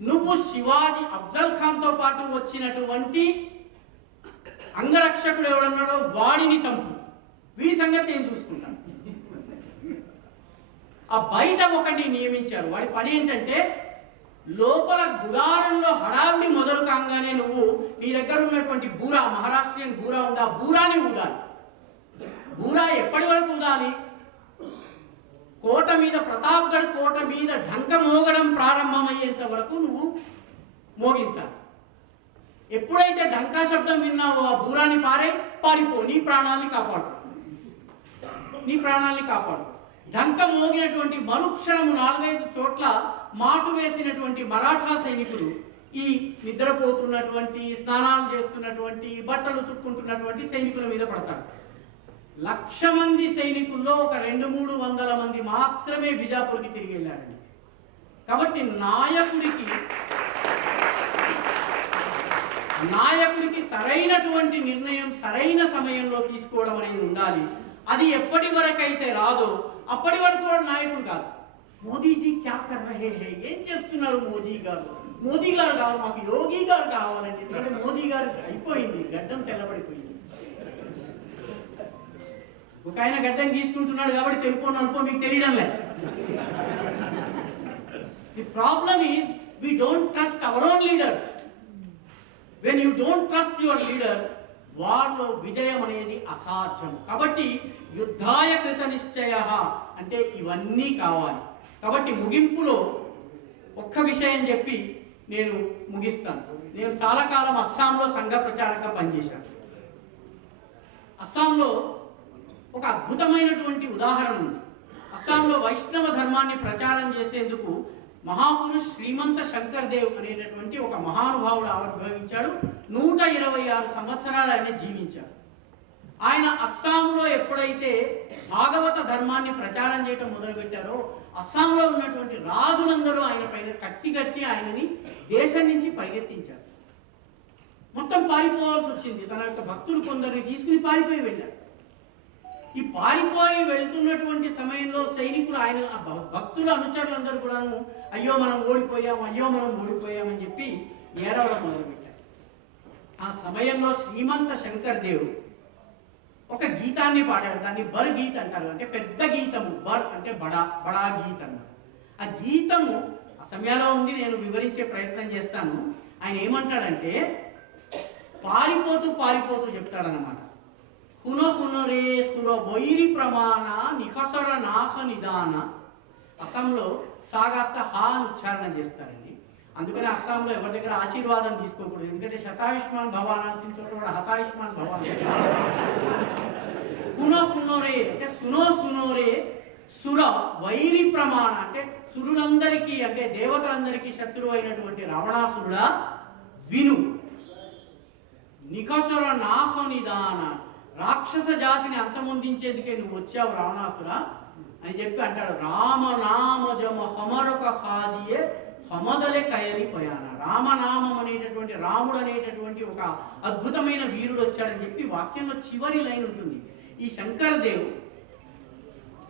నువ్వు శివాజీ అఫ్జల్ ఖాన్తో పాటు వచ్చినటువంటి అంగరక్షకుడు ఎవడన్నాడో వాడిని చంపు, వీడి సంగతి నేను చూసుకుంటాను. ఆ బయట ఒకరిని నియమించారు. వాడి పని ఏంటంటే, లోపల గుడారంలో హడావిడి మొదలు కాగానే నువ్వు నీ దగ్గర ఉన్నటువంటి బూరా, మహారాష్ట్రియన్ బూరా ఉంది, ఆ బూరాని ఊదాలి. బూరా ఎప్పటి వరకు ఊదాలి? కోట మీద, ప్రతాప్గఢ్ కోట మీద ఢంక మోగడం ప్రారంభమయ్యేంత వరకు నువ్వు మోగించాలి. ఎప్పుడైతే ఢంకా శబ్దం విన్నావో ఆ బూరాన్ని పారిపో, నీ ప్రాణాన్ని కాపాడు, నీ ప్రాణాన్ని కాపాడు. ఢంక మోగినటువంటి మరుక్షణము 4-5 చోట్ల మాటు వేసినటువంటి మరాఠా సైనికులు ఈ నిద్రపోతున్నటువంటి, స్నానాలు చేస్తున్నటువంటి, బట్టలు తుక్కుంటున్నటువంటి సైనికుల మీద పడతారు. 1,00,000 మంది సైనికుల్లో ఒక 200-300 మంది మాత్రమే బిజాపూర్కి తిరిగి వెళ్ళారండి. కాబట్టి నాయకుడికి సరైనటువంటి నిర్ణయం సరైన సమయంలో తీసుకోవడం అనేది ఉండాలి. అది ఎప్పటి వరకు అయితే రాదో అప్పటి వరకు కూడా నాయకుడు కాదు. మోదీజీ క్యా కర్ రహే హై, ఏం చేస్తున్నారు మోదీ గారు? మోదీ గారు కావాలి, మాకు యోగి గారు కావాలండి. ఎందుకంటే మోదీ గారు అయిపోయింది, గడ్డం తెల్లబడిపోయింది. ఒక ఆయన గడ్డం గీసుకుంటున్నాడు కాబట్టి తెలుపు నలుపు మీకు తెలియడం లేదు. The problem is we don't trust our own leaders. When you don't trust your leaders, వారిలో విజయం అనేది అసాధ్యం. కాబట్టి యుద్ధాయ కృత నిశ్చయ అంటే ఇవన్నీ కావాలి. కాబట్టి ముగింపులో ఒక్క విషయం చెప్పి నేను ముగిస్తాను. నేను చాలా కాలం అస్సాంలో సంఘ ప్రచారంగా పనిచేశాను. అస్సాంలో ఒక అద్భుతమైనటువంటి ఉదాహరణ ఉంది. అస్సాంలో వైష్ణవ ధర్మాన్ని ప్రచారం చేసేందుకు మహాపురుష్ శ్రీమంత శంకర్ దేవ్ అనేటటువంటి ఒక మహానుభావుడు ఆవిర్భవించాడు. 126 సంవత్సరాలు ఆయన జీవించాడు. ఆయన అస్సాంలో ఎప్పుడైతే భాగవత ధర్మాన్ని ప్రచారం చేయటం మొదలుపెట్టారో అస్సాంలో ఉన్నటువంటి రాజులందరూ ఆయన పైన కత్తి ఆయనని దేశం నుంచి పరిగెత్తించారు. మొత్తం పారిపోవాల్సి వచ్చింది. తన యొక్క భక్తులు కొందరిని తీసుకుని పారిపోయి వెళ్ళారు. ఈ పారిపోయి వెళ్తున్నటువంటి సమయంలో సైనికులు ఆయన భక్తుల అనుచరులందరూ కూడాను అయ్యో మనం ఓడిపోయామని చెప్పి ఏడవడం మొదలుపెట్టారు. ఆ సమయంలో శ్రీమంత శంకర్ దేవ్ ఒక గీతాన్ని పాడాడు. దాన్ని బర్ గీత్ అంటారు, అంటే పెద్ద గీతము. బర్ అంటే బడా గీత్ అన్నారు. ఆ గీతము ఆ సమయంలో ఉంది, నేను వివరించే ప్రయత్నం చేస్తాను. ఆయన ఏమంటాడంటే పారిపోతూ చెప్తాడనమాట. హునరే హుర వైరి ప్రమాణ నిఖసర నాహ నిదాన. అస్సాంలో సాగాస్త హాన్ ఉచ్చారణ చేస్తారండి. అందుకని అస్సాంలో ఎవరి దగ్గర ఆశీర్వాదం తీసుకోకూడదు. ఎందుకంటే శతాయుష్మాన్ భవానాల్సిన చోట కూడా హతాయుష్మాన్ భవాన్. హునరే అంటే సునోరే సుర వైరి ప్రమాణ అంటే సురులందరికీ, అంటే దేవతలందరికీ శత్రువు అయినటువంటి రావణాసురుడా విను. నిఖసర నాహ నిదాన, రాక్షస జాతిని అంతమొందించేందుకే నువ్వు వచ్చావు రావణాసుర అని చెప్పి అంటాడు. రామనామజమ హమరొక హాజియే హమదలే కయలిపోయాన. రామనామం అనేటటువంటి, రాముడు అనేటటువంటి ఒక అద్భుతమైన వీరుడు వచ్చాడని చెప్పి వాక్యంలో చివరి లైన్ ఉంటుంది. ఈ శంకర్ దేవ్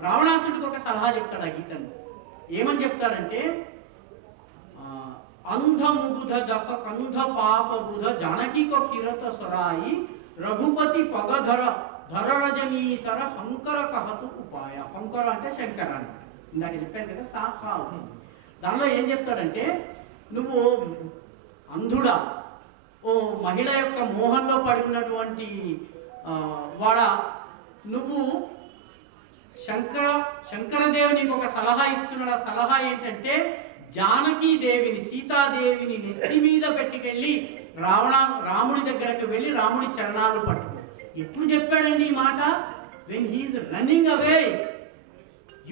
రావణాసుడికి ఒక సలహా చెప్తాడు ఆ గీతను. ఏమని చెప్తాడంటే అంధముగుధ దహ కంధ పాప బుధ జానకికో కిరత సొరాయి రఘుపతి పగధర ధరరజనీసర హంకర కహతు ఉపాయ. హంకర అంటే శంకర అంట. ఇందాక చెప్పాను కదా, సాహా అవుతుంది. దానిలో ఏం చెప్తాడంటే నువ్వు అంధుడా, ఓ మహిళ యొక్క మోహంలో పడి ఉన్నటువంటి వాడా, నువ్వు శంకరదేవి నీకు ఒక సలహా ఇస్తున్నాడు. ఆ సలహా ఏంటంటే జానకీదేవిని, సీతాదేవిని నెత్తి మీద పెట్టుకెళ్ళి రాముడి దగ్గరకు వెళ్ళి రాముడి చరణాలు పట్టుకో. ఎప్పుడు చెప్పాడండి ఈ మాట? వెన్ హీఈస్ రన్నింగ్ అవే,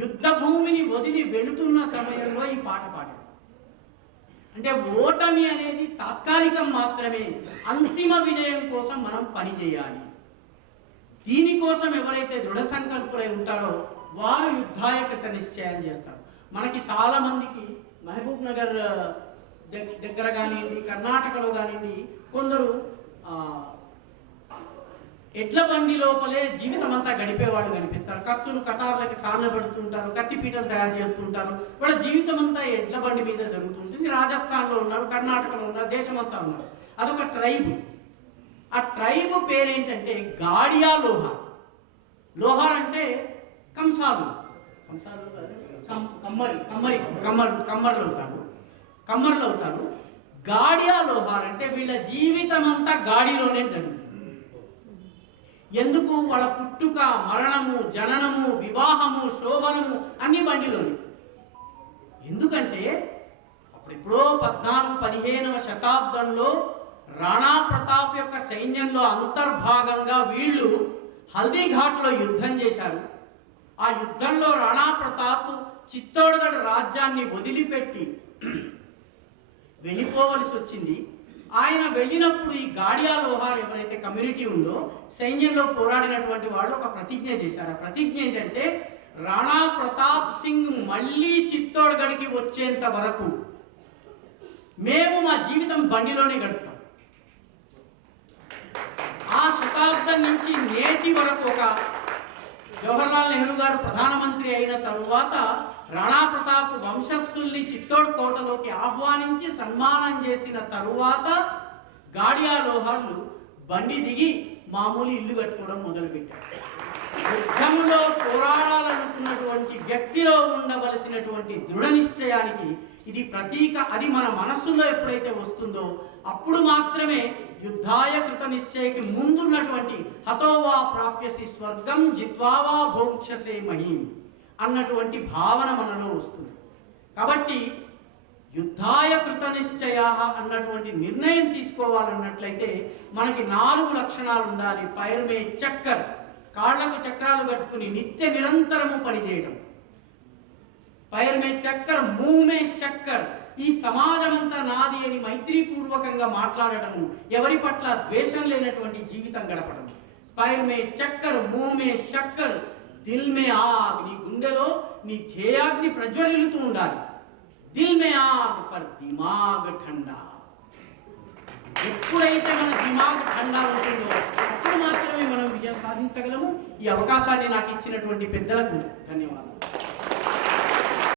యుద్ధ భూమిని వదిలి వెళుతున్న సమయంలో ఈ పాట పాడాడు. అంటే ఓటమి అనేది తాత్కాలికం మాత్రమే, అంతిమ విజయం కోసం మనం పని చేయాలి. దీనికోసం ఎవరైతే దృఢ సంకల్పులై ఉంటారో వారు యుద్ధాయ కృత నిశ్చయం చేస్తారు. మనకి చాలా మందికి మహబూబ్ నగర్ దగ్గర కానివ్వండి, కర్ణాటకలో కానివ్వండి, కొందరు ఎడ్ల బండి లోపలే జీవితం అంతా గడిపేవాడు కనిపిస్తారు. కత్తులు కటార్లకి సాన పెడుతుంటారు, కత్తిపీటలు తయారు చేస్తుంటారు. వాళ్ళ జీవితం అంతా ఎడ్ల బండి మీద జరుగుతుంటుంది. రాజస్థాన్లో ఉన్నారు, కర్ణాటకలో ఉన్నారు, దేశమంతా ఉన్నారు. అదొక ట్రైబ్. ఆ ట్రైబ్ పేరేంటంటే గాడియా లోహార్. లోహార్ అంటే కంసాలు, కమ్మర్లు అవుతారు. కమ్మర్లు అవుతారు. గాడియా లోహార్ అంటే వీళ్ళ జీవితం అంతా గాడిలోనే జరుగుతుంది. ఎందుకు? వాళ్ళ పుట్టుక, మరణము, జననము, వివాహము, శోభనము అన్ని బండిలోనే. ఎందుకంటే అప్పుడెప్పుడో 14-15వ శతాబ్దంలో రాణా ప్రతాప్ యొక్క సైన్యంలో అంతర్భాగంగా వీళ్ళు హల్దీఘాట్లో యుద్ధం చేశారు. ఆ యుద్ధంలో రాణా ప్రతాప్ చిత్తోడ్గఢ్ రాజ్యాన్ని వదిలిపెట్టి వెళ్ళిపోవలసి వచ్చింది. ఆయన వెళ్ళినప్పుడు ఈ గాడియా లోహార్ ఎవరైతే కమ్యూనిటీ ఉందో సైన్యంలో పోరాడినటువంటి వాళ్ళు ఒక ప్రతిజ్ఞ చేశారు. ఆ ప్రతిజ్ఞ ఏంటంటే రాణా ప్రతాప్ సింగ్ మళ్ళీ చిత్తోడ్గఢ్కి వచ్చేంత వరకు మేము మా జీవితం బండిలోనే గడుపుతాం. ఆ శతాబ్దం నుంచి నేటి వరకు ఒక జవహర్లాల్ నెహ్రూ గారు ప్రధానమంత్రి అయిన తరువాత రాణా ప్రతాప్ వంశస్థుల్ని చిత్తోడ్ కోటలోకి ఆహ్వానించి సన్మానం చేసిన తరువాత గాడియా లోహార్లు బండి దిగి మామూలు ఇల్లు కట్టుకోవడం మొదలుపెట్టారు. యుద్ధంలో పోరాడాలనుకున్నటువంటి వ్యక్తిలో ఉండవలసినటువంటి దృఢ నిశ్చయానికి ఇది ప్రతీక. అది మన మనస్సులో ఎప్పుడైతే వస్తుందో అప్పుడు మాత్రమే యుద్ధాయ కృత నిశ్చయకి ముందున్నటువంటి హతోవా ప్రాప్యసి స్వర్గం జిత్వావా భోక్షసే మహీం అన్నటువంటి భావన మనలో వస్తుంది. కాబట్టి యుద్ధాయ కృత నిశ్చయ అన్నటువంటి నిర్ణయం తీసుకోవాలన్నట్లయితే మనకి 4 లక్షణాలు ఉండాలి. పైర్మే చక్కర్, కాళ్లకు చక్రాలు కట్టుకుని నిత్య నిరంతరము పనిచేయటం. పైర్మే చక్కర్, మూమే చక్కర్, ఈ సమాజమంతా నాది అని మైత్రీపూర్వకంగా మాట్లాడటము, ఎవరి పట్ల ద్వేషం లేనటువంటి జీవితం గడపడం. పైర్మే చక్కర్, మూమే చక్కర్, దిల్ మే ఆగ్, నీ గుండెలో నీ ధ్యేయాగ్ని ప్రజ్వరిల్లుతూ ఉండాలి. దిల్ మే ఆగ్ పర్ దిమాగ్ ఠండా. ఎప్పుడైతే మన దిమాగ్ ఠండా ఉంటుందో అప్పుడు మాత్రమే మనం విజయం సాధించగలము. ఈ అవకాశాన్ని నాకు ఇచ్చినటువంటి పెద్దలకు ధన్యవాదాలు.